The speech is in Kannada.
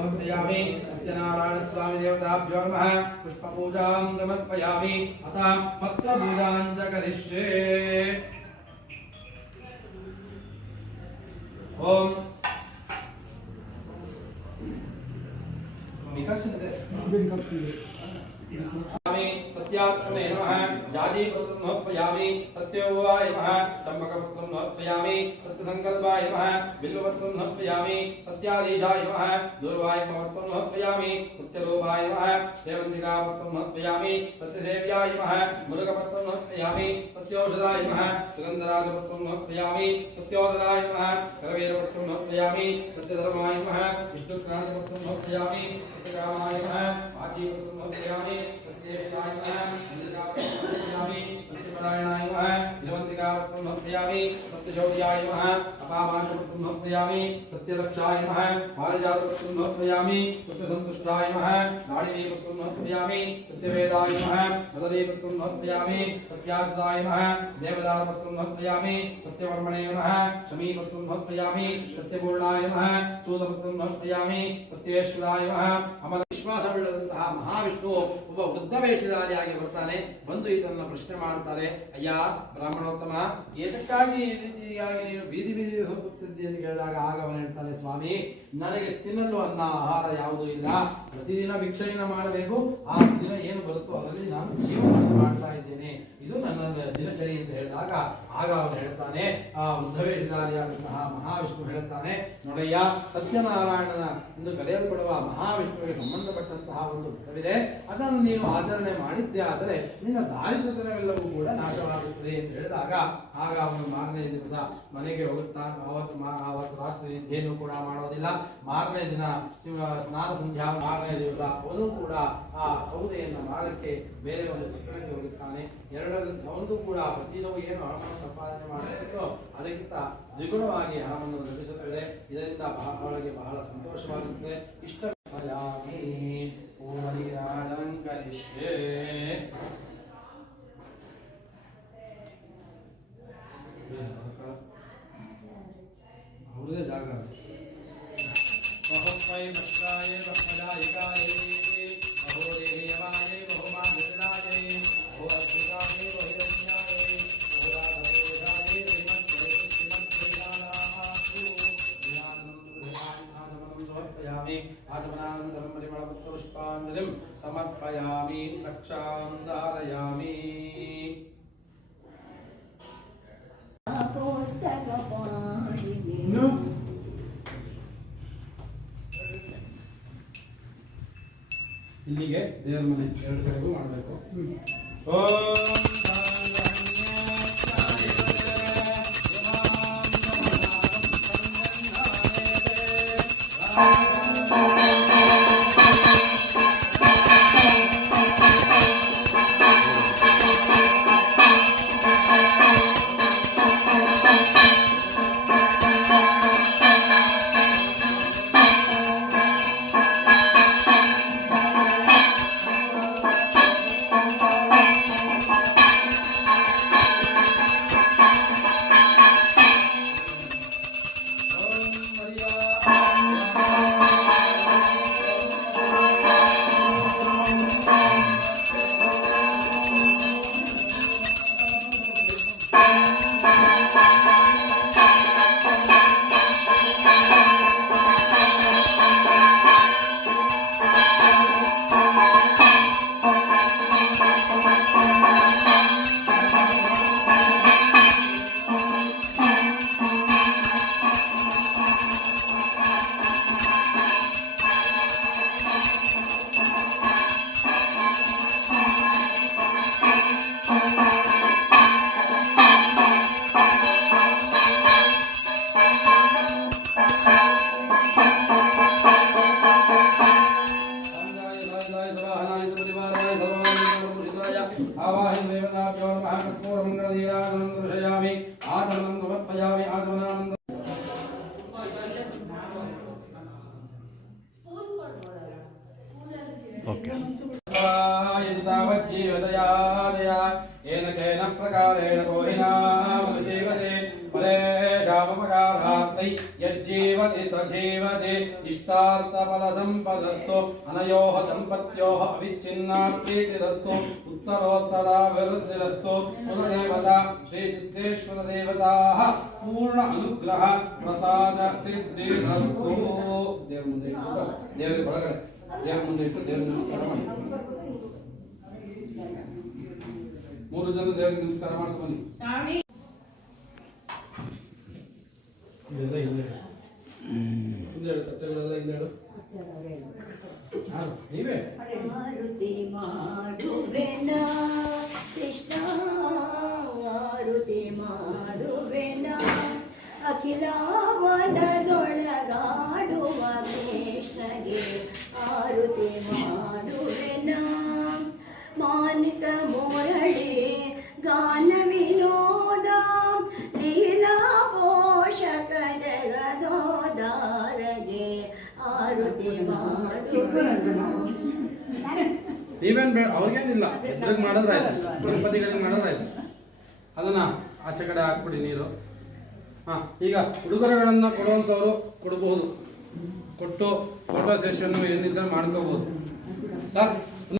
समर्पयामि सत्यनारायण स्वामी देवताभ्यो नमः पुष्पपूजां समर्पयामि अतः पत्रपूजां च करिष्ये ओम सत्यात्मने नमः जाजीपत्रं समर्पयामि सत्योवाय नमः चम्पकपत्रं समर्पयामि सत्यसंकल्पाय नमः बिल्वपत्रं समर्पयामि सत्याधीशाय नमः दूर्वायुपत्रं समर्पयामि सत्यरूपाय नमः सेवन्तिकापत्रं समर्पयामि सत्यसेव्याय नमः मुरुगपत्रं समर्पयामि सत्यौषधाय नमः सुगन्धराजपत्रं समर्पयामि सत्योदराय नमः करवीरपत्रं समर्पयामि सत्यधर्माय नमः विष्णुक्रान्तपत्रं समर्पयामि सत्यकामाय नमः आजीपत्रं समर्पयामि सत्येशाय नमः इंद्रकापत्रं समर्पयामि सत्यपरायणाय नमः निरवन्तिकापत्रं समर्पयामि सत्यशौर्याय नमः अपामानपत्रं समर्पयामि सत्यदक्षाय नमः पारिजातपत्रं समर्पयामि सत्यसन्तुष्टाय नमः दाडिवीपत्रं समर्पयामि सत्यवेदाय नमः नदरीपत्रं समर्पयामि सत्यादाय नमः देवदारपत्रं समर्पयामि सत्यवर्मणे नमः शमीपत्रं समर्पयामि सत्यपूर्णाय नमः सूतपत्रं समर्पयामि सत्येश्वराय नमः अमर ವಿಶ್ವಾಸವಿಲ್ಲದಂತಹ ಮಹಾವಿಷ್ಣು ಒಬ್ಬ ವೃದ್ಧ ವೇಷಧಾರಿಯಾಗಿ ಬರ್ತಾನೆ. ಬಂದು ಇದನ್ನು ಪ್ರಶ್ನೆ ಮಾಡುತ್ತಾರೆ, ಅಯ್ಯ ಬ್ರಾಹ್ಮಣೋತ್ತಮ, ಏತಕ್ಕಾಗಿ ಈ ರೀತಿಯಾಗಿ ನೀನು ಬೀದಿ ಬೀದಿ ಹೋಗುತ್ತಿದ್ದಿ ಎಂದು ಕೇಳಿದಾಗ ಆಗ ಅವನು ಹೇಳ್ತಾನೆ, ಸ್ವಾಮಿ, ನನಗೆ ತಿನ್ನಲು ಅನ್ನ ಆಹಾರ ಯಾವುದೂ ಇಲ್ಲ, ಪ್ರತಿದಿನ ಭಿಕ್ಷೆಯನ್ನು ಮಾಡಬೇಕು, ಆ ದಿನ ಏನು ಬರುತ್ತೋ ಅದರಲ್ಲಿ ನಾನು ಜೀವನ ಮಾಡ್ತಾ ಇದ್ದೇನೆ, ಇದು ನನ್ನ ದಿನಚರಿ ಅಂತ ಹೇಳಿದಾಗ ಆಗ ಅವನು ಹೇಳ್ತಾನೆ, ಆ ವೃದ್ಧ ವೇಷಧಾರಿಯಾದಂತಹ ಮಹಾವಿಷ್ಣು ಹೇಳ್ತಾನೆ, ನೋಡಯ್ಯ, ಸತ್ಯನಾರಾಯಣನ ಎಂದು ಕರೆಯಲ್ಪಡುವ ಮಹಾವಿಷ್ಣುವಿಗೆ ಸಂಬಂಧಪಟ್ಟಂತಹ ಒಂದು ವ್ರತವಿದೆ, ಅದನ್ನು ನೀನು ಆಚರಣೆ ಮಾಡಿದ್ದೇ ಆದರೆ ನಿನ್ನ ದಾರಿದ್ರ್ಯವೆಲ್ಲವೂ ಕೂಡ ನಾಶವಾಗುತ್ತದೆ ಎಂದು ಹೇಳಿದಾಗ ಆಗ ಅವನು ಮಾರನೇ ದಿವಸ ಮನೆಗೆ ಹೋಗುತ್ತಾನೆ. ಅವತ್ತು ರಾತ್ರಿ ನಿದ್ದೆಯನ್ನು ಕೂಡ ಮಾಡೋದಿಲ್ಲ. ಮಾರನೇ ದಿನ ಸ್ನಾನ ಸಂಧ್ಯಾ ಮಾರನೇ ದಿವಸ ಅವನು ಕೂಡ ಆ ಸೌದೆಯನ್ನು ಮಾಡಲಿಕ್ಕೆ ಬೇರೆ ಒಂದು ಪಟ್ಟಣಕ್ಕೆ ಹೋಗುತ್ತಾನೆ. ಅವನು ಕೂಡ ಪ್ರತಿದಿನವೂ ಏನು ಹಣವನ್ನು ಸಂಪಾದನೆ ಮಾಡಬೇಕೋ ಅದಕ್ಕಿಂತ ದ್ವಿಗುಣವಾಗಿ ಹಣವನ್ನು ಲಭಿಸುತ್ತದೆ. ಇದರಿಂದ ಅವಳಿಗೆ ಬಹಳ ಸಂತೋಷವಾಗುತ್ತದೆ. ಇಷ್ಟ ಅವ್ರದೇ ಜಾಗ समर्पयामि रक्षां धारयामि ಇಲ್ಲಿಗೆ ದೇವರ ಮನೆ ಎರಡು ಕಡೆಗೂ ಮಾಡಬೇಕು. यज्जीवति सजीवति इष्ट इष्टार्थफलसम्पदस्तु अनयोः सम्पत्योः अविच्छिन्ना प्रीतिरस्तु उत्तरोत्तराभिवृद्धिरस्तु कुलदेवता श्रीसिद्धेश्वरदेवताः पूर्ण अनुग्रह प्रसाद सिद्धिरस्तु देवर ಮುಂದೆ ಇಟ್ಟು ದೇವರಿಗೆ ಒಳಗಡೆ ದೇವರ ಮುಂದೆ ಇಟ್ಟು ದೇವರ ನಮಸ್ಕಾರ ಮಾಡಿ ಮೂರು ಜನ ದೇವರಿಗೆ ನಮಸ್ಕಾರ ಮಾಡ್ಕೊಂಡು ಬನ್ನಿ ಶ್ರಾವಣಿ ಇದೆಲ್ಲ ಇಲ್ಲ ಹಿಂದೇಳು ಕಥೆಗಳೆಲ್ಲ ಹಿಂದೇಳು ನೀವೇ ಆರುತಿ ಮಾಡುವೆನ ಕೃಷ್ಣ ಆರುತಿ ಮಾಡುವೆನ ಅಖಿಲಾವನದೊಳಗಾಡುವ ಕೃಷ್ಣಗೆ ಆರುತಿ ಮಾಡುವೆನ ಮಾನಿಕ ಮುರಳಿ ಗಾನ ವಿನೋದ ಲೀಲಾ ಪೋಷಕ ಜಗದೋದಾರಗೆ ಆರುತಿ ಮಾಡುವೆನ. ನೀವೇನು ಬೇಡ ಅವ್ರಿಗೇನಿಲ್ಲ ಎದ್ರಿಗೆ ಮಾಡೋದ್ರಾಯ್ತು ಗಣಪತಿಗಳಿಗೆ ಮಾಡೋದ್ರಾಯ್ತು ಅದನ್ನ ಆಚೆ ಕಡೆ ಹಾಕ್ಬಿಡಿ ನೀರು. ಹಾಂ ಈಗ ಉಡುಗೊರೆಗಳನ್ನು ಕೊಡುವಂಥವ್ರು ಕೊಡಬಹುದು, ಕೊಟ್ಟು ಫೋಟೋ ಸೆಷನ್ನು ಏನಿದ್ದರೆ ಮಾಡ್ಕೋಬೋದು ಸರ್.